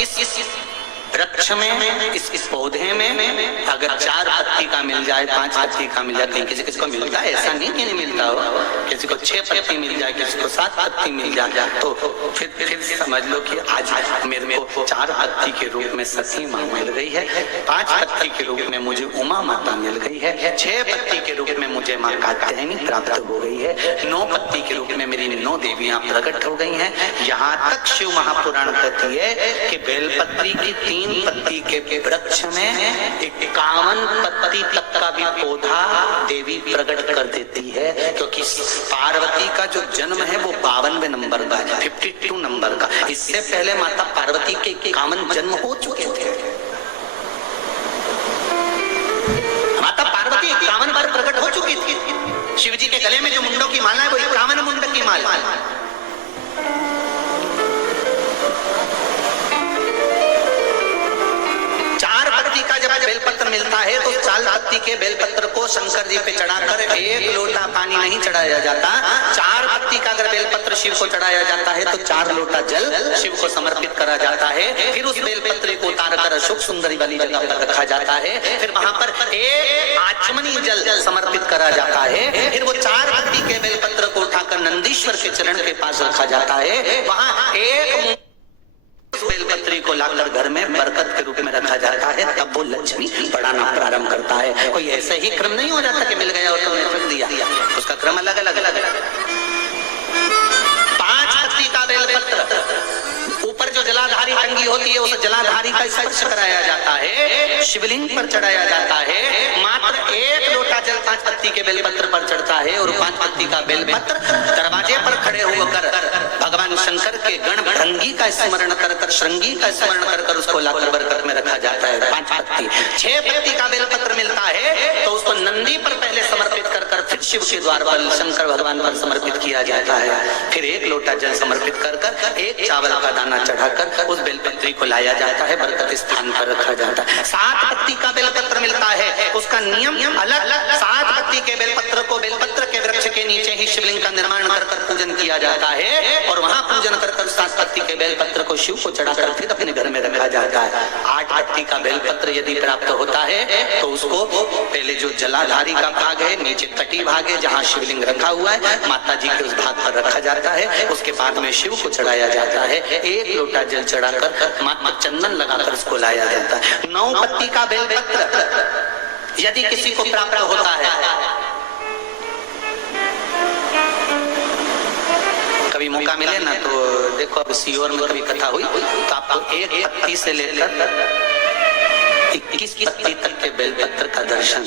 इस वृक्ष में, इस पौधे में अगर 4 पत्ती का मिल जाए, 5 पत्ती का मिल जाए, कहीं किसी किसी को मिलता है, ऐसा नहीं कि नहीं मिलता हो, किसी को 6 पत्ती मिल जाए, किसी को 7 पत्ती मिल जाए, तो फिर समझ लो कि आज मेरे को 4 पत्ती के रूप में सती माँ मिल गई है, 5 पत्ती के रूप में मुझे उमा माता मिल गई है, 6 पत्ती के रूप में मुझे माँ कात्यायनी प्राप्त हो गई है, 9 पत्ती के रूप में मेरी 9 देवियां प्रकट हो गई हैं। यहाँ तक शिव महापुराण कहती है कि बेलपत्री की 3 पत्ती के वृक्ष में 51 पत्ती तक का भी पौधा देवी प्रकट कर देती है, क्योंकि पार्वती का जो जन्म है वो 52वें नंबर का, 52 नंबर का। इससे पहले माता पार्वती के 51 जन्म हो चुके थे। माता पार्वती 51 बार प्रकट हो चुकी थी। शिव जी के गले में जो मुंडों की माला है वो 51 मुंड की माला है। बेलपत्र मिलता है तो 4 पत्ती के बेलपत्र को शंकर जी पे चढ़ाकर 1 लोटा पानी नहीं चढ़ाया जाता। 4 पत्ती का अगर बेलपत्र शिव को चढ़ाया जाता है तो 4 लोटा जल शिव को समर्पित करा जाता है। फिर उस बेलपत्र को उतारकर अशोक सुंदरी वाली जगह पर रखा जाता है। फिर वहां पर 1 आचमनी जल समर्पित करा जाता है। फिर वो 4 पत्ती के बेलपत्र को उठाकर नंदीश्वर के चरण के पास रखा जाता है। वहां 1 बेलपत्री को लाकर घर में बरकत के रूप में रखा जाता है। तब वो लक्ष्मी बढ़ाना प्रारंभ करता है। कोई ऐसे ही क्रम नहीं हो जाता कि मिल गया और तुमने रख दिया, उसका क्रम अलग अलग। 5 पत्ती का बेलपत्र, ऊपर जो जलाधारी टंगी होती है उस जलाधारी का स्पर्श कराया जाता है, शिवलिंग पर चढ़ाया जाता है। मात्र 1 लोटा जल 5 पत्ती के बेलपत्र पर चढ़ता है और 5 पत्ती का बेलपत्र दरवाजे पर खड़े होकर भगवान शंकर के गण भृंगी का स्मरण कर श्रृंगी का स्मरण कर उसको लाकर बरकत में रखा जाता है। 5 पत्ती 6 पत्ती का बेलपत्र मिलता है तो उसको नंदी पर पहले समर्पित कर फिर शिव के द्वार पर शंकर भगवान पर समर्पित किया जाता है। फिर 1 लोटा जल समर्पित कर 1 चावल का दाना चढ़ाकर उस बेलपत्री को लाया जाता है, बरकत स्थान पर रखा जाता है। 7 पत्ती का बेलपत्र मिलता है, उसका नियम अलग। 7 पत्ती के बेलपत्र को बेलपत्र के वृक्ष के नीचे ही शिवलिंग का निर्माण कर पूजन किया जाता है और वहां पूजन कर 7 पत्ती के बेलपत्र को शिव को चढ़ाकर फिर अपने घर में रखा जाता है। 8 पत्ती का बेलपत्र यदि प्राप्त होता है तो उसको पहले जो जलाधारी का भाग है, नीचे तटी भाग है जहाँ शिवलिंग रखा हुआ है, माता जी के उस भाग पर रखा जाता है। उसके बाद में शिव को चढ़ाया जाता है। 1 लोटा जल चढ़ाकर माता चंदन लगाकर उसको लाया जाता है। 9 पत्ती का बेलपत्र यदि किसी को प्राप्त होता है, कभी मौका मिले ना तो देखो, अब सीहोर में कभी कथा हुई तो आपको 1 पत्ती से लेकर 21 पत्ती तक के बेलपत्र का दर्शन,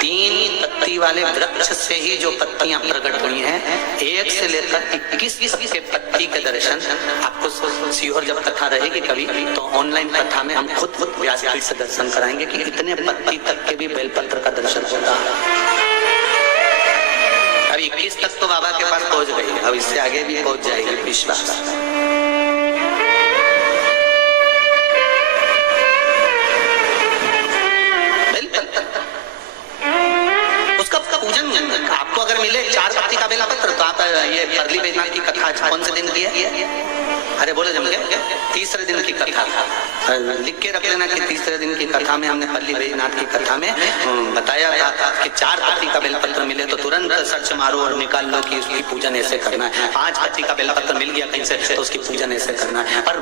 3 पत्ती वाले वृक्ष से ही जो पत्तियां प्रकट हुई हैं, 1 से लेकर 21 के पत्ती के दर्शन आपको सीहोर जब कथा रहेगी कभी तो ऑनलाइन कथा में हम खुद व्यासपीठ से दर्शन कराएंगे कि इतने पत्ती तक के भी बेलपत्र का दर्शन होता है। अब 21 तक तो बाबा के पास पहुंच गई, अब इससे आगे भी पहुंच जाएगी विश्वास। उसका पूजन आपको अगर मिले 4 पत्ती का बेलपत्र तो आप ये परली बैजनाथ की कथा कौन से दिन की है? अरे बोले जम के 3रे दिन की कथा लिख के रख लेना कि 3रे दिन की कथा में हमने परली बैजनाथ की कथा में बताया था कि 4 पत्ती का बेलपत्र मिले तो तुरंत सर्च मारो और निकाल लो कि उसकी पूजन ऐसे करना है। 5 पत्ती का बेलपत्र मिल गया कहीं से तो उसकी पूजन ऐसे करना है। पर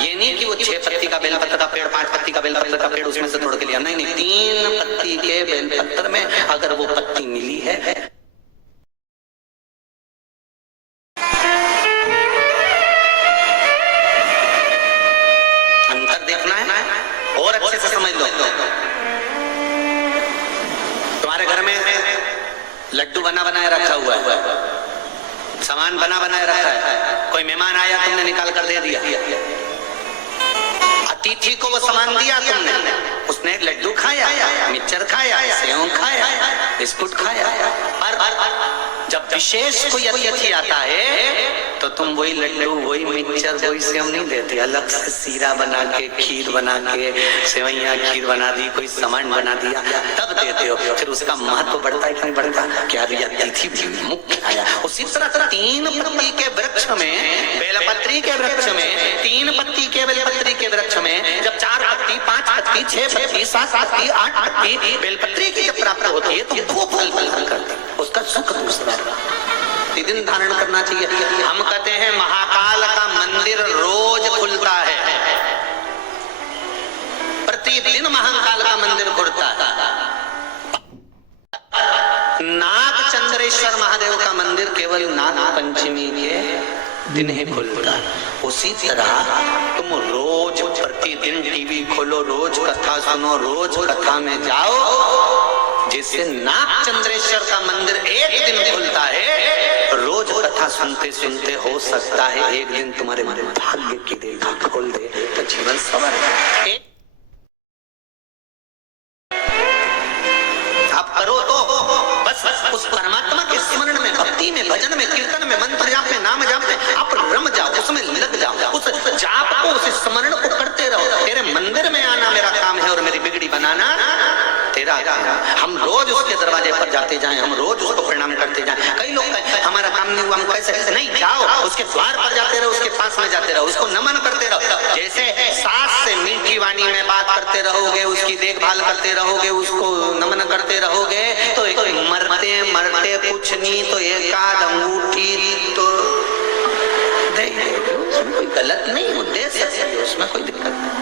ये नहीं कि वो 6 पत्ती का बेलपत्र का पेड़, 5 पत्ती का बेलपत्र का पेड़ उसमें से तोड़ के लिया, नहीं, 3 पत्ती के बेलपत्र में अगर वो पत्ती मिली है लड्डू बना बनाए रखा हुआ है, सामान बना बनाए रखा है, कोई मेहमान आया तुमने निकाल कर दे दिया, अतिथि को वो सामान दिया तुमने, उसने लड्डू खाया, मिक्सचर खाया, सेव खाया, बिस्कुट खाया, और जब विशेष कोई अतिथि आता है तो तुम वही लड्डू, वही मिक्सचर, वही सेव नहीं देते, अलग से सीरा बना के, खीर बना के, सेवैया खीर बना दी, कोई सामान बना दिया, तब देते हो। फिर उसका महत्व बढ़ता है कि नहीं बढ़ता? क्या भी अतिथि भी मुख्य आया। उसी तरह 3 पत्ती के वृक्ष में, बेलपत्री के वृक्ष में, 3 पत्ती के बेलपत्री के वृक्ष में जब 4 पत्ती, 5 पत्ती, 6 पत्ती, 7 पत्ती, 8 पत्ती बेलपत्री की जब प्राप्त होती है तो वो फल करती है, उसका सुख दूसरा प्रतिदिन धारण करना चाहिए। हम कहते हैं महाकाल का मंदिर रोज खुलता है, प्रतिदिन महाकाल का मंदिर खुलता है। नाग चंद्रेश्वर महादेव का मंदिर केवल नाग पंचमी के दिन ही खुलता है। उसी तरह तुम रोज प्रतिदिन टीवी खोलो, रोज कथा सुनो, रोज कथा में जाओ, जिससे नाग चंद्रेश्वर का मंदिर एक दिन खुलता है। रोज कथा सुनते सुनते हो सकता है एक दिन तुम्हारे भाग्य की रेखा खोल दे तो जीवन सवर है। आप करो तो बस उस परमात्मा के स्मरण में, भक्ति में, भजन में, कीर्तन में, मंत्र जाप में, नाम जाप में आप रम जाओ, उसमें लग जाओ, उस जाप को, उस स्मरण को करते रहो। तेरे मंदिर में आना मेरा काम है और मेरी बिगड़ी बनाना तेरा काम। हम रोज उसके दरवाजे पर जाते जाएं, हम रोज उसको प्रणाम करते जाएं। कई लोग कहते हमारा काम नहीं हुआ, हम कैसे? नहीं, जाओ उसके द्वार पर जाते रहो, उसके पास में जाते रहो, उसको नमन करते रहो। जैसे सास से मीठी वाणी में बात करते रहोगे, उसकी देखभाल करते रहोगे, उसको नमन करते रहोगे, तो मरते मरते कुछ नहीं तो एक आध अंगूठी तो उसमें कोई गलत नहीं, वो दे सकते हैं, उसमें कोई दिक्कत नहीं।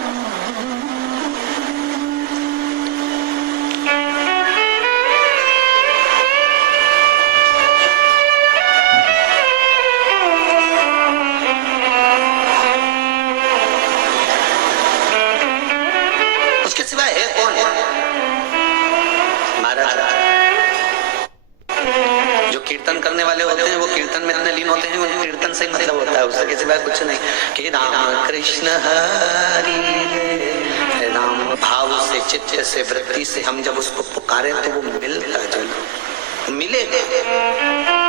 उसके सिवाय है कौन? महाराज जो कीर्तन करने वाले होते हैं वो कीर्तन में इतने लीन होते हैं, उनको कीर्तन से मतलब होता है, उसके सिवाय कुछ नहीं। कि राम कृष्ण हरि राम भाव से, चित्त से, वृत्ति से हम जब उसको पुकारे तो वो मिलता जल मिलेगा।